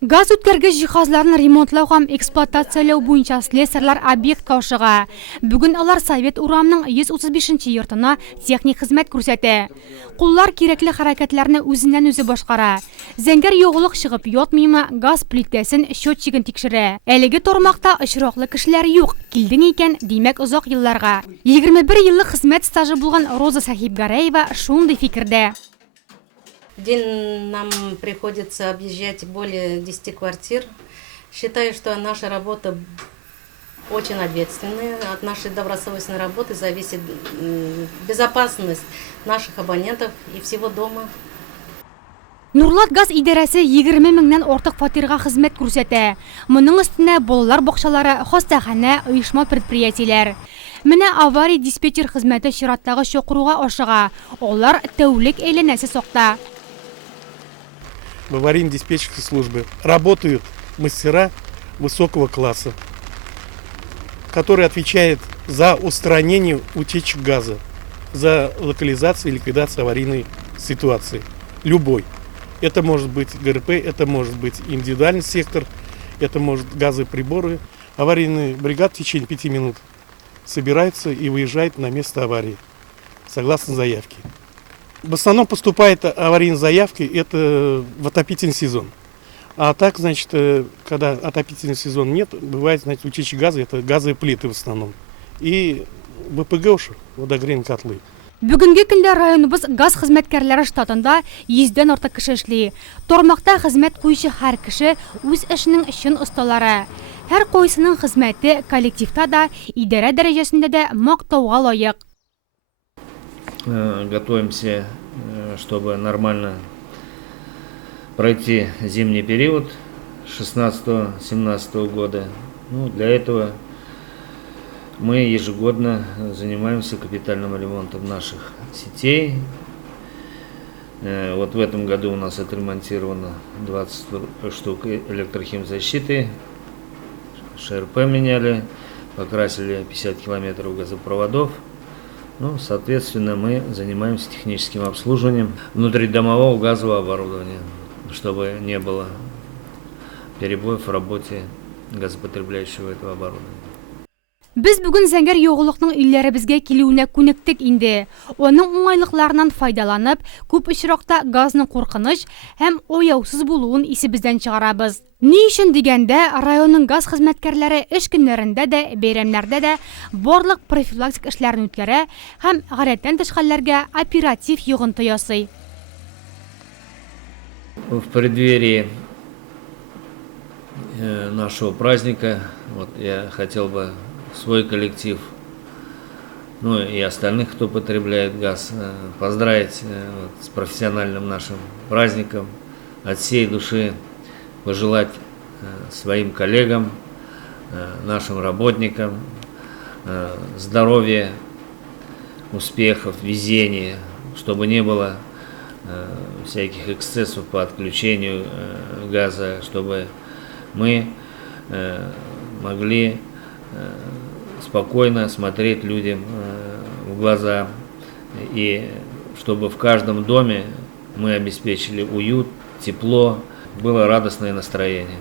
Gaz o'tkazgich jihozlarini remontlау ham ekspluatatsiyalау bo'yicha slesarlar obyektga oshiga. Bugun ular Sovet uramining 135-yurtini texnik xizmat ko'rsatdi. Qullar kerakli harakatlarni o'zidan o'zi boshqara. Zangar yo'g'liq chiqib yotmaymi, gaz plitasin счетчигin tekshiri. Eligi tormoqda ishroqli kishilar yo'q. Kelding ekan, demak uzoq yillarga. 21 yillik xizmat staji bo'lgan Roza Sahibgarayeva shunday fikrda. В день нам приходится объезжать более 10 квартир. Считаю, что наша работа очень ответственная. От нашей добросовестной работы зависит безопасность наших абонентов и всего дома. Нурлат газ идарәсе 20 меңнән артык фатирга хезмәт күрсәтә. Моның өстенә балалар бакчалары, хастаханә, оешма предприятиеләр. Менә авария диспетчер хезмәте чираттагы чакыруга ашыга. Алар тәүлек әйләнәсе сакта. В аварийно-диспетчерской службе работают мастера высокого класса, которые отвечают за устранение утечек газа, за локализацию и ликвидацию аварийной ситуации. Любой. Это может быть ГРП, это может быть индивидуальный сектор, это может газовые приборы. Аварийный бригад в течение 5 минут собирается и выезжает на место аварии, согласно заявке. В основном поступают аварийные заявки, это в отопительный сезон. А так, значит, когда отопительный сезон нет, бывает, значит, утечки газа, это газовые плиты в основном. И ВПГ, водогрейные котлы. Бүгінгі күнде районыбыз газ хезмәткәрләре штатында 100дән артык кеше эшли. Тормакта хезмәт куючы һәр кеше үз эшенең чын осталары. Һәр койсының хезмәте коллективта да, идарә дәрәҗәсендә дә мактауга лаек. Готовимся, чтобы нормально пройти зимний период 16-17 года. Для этого мы ежегодно занимаемся капитальным ремонтом наших сетей. Вот в этом году у нас отремонтировано 20 штук электрохимзащиты, ШРП меняли, покрасили 50 километров газопроводов. Соответственно, мы занимаемся техническим обслуживанием внутридомового газового оборудования, чтобы не было перебоев в работе газопотребляющего этого оборудования. Biz бүген зәңгәр yoğunлыкның илләребезгә килүенә күнектек инде. Оның уңайлыкларынан файдаланып, күп очракта газның куркыныч һәм аяусыз булуын исебездән чыгарабыз. Ни өчен дигәндә, районның газ хезмәткәрләре эш көннәрендә дә, бәйрәмнәрдә дә барлык профилактик эшләрне үткәрә һәм гадәттән тыш хәлләргә оператив йогынты ясый. В преддверии нашего праздника я хотел бы свой коллектив, и остальных, кто потребляет газ, поздравить с профессиональным нашим праздником, от всей души пожелать своим коллегам, нашим работникам здоровья, успехов, везения, чтобы не было всяких эксцессов по отключению газа, чтобы мы могли спокойно смотреть людям в глаза, и чтобы в каждом доме мы обеспечили уют, тепло, было радостное настроение.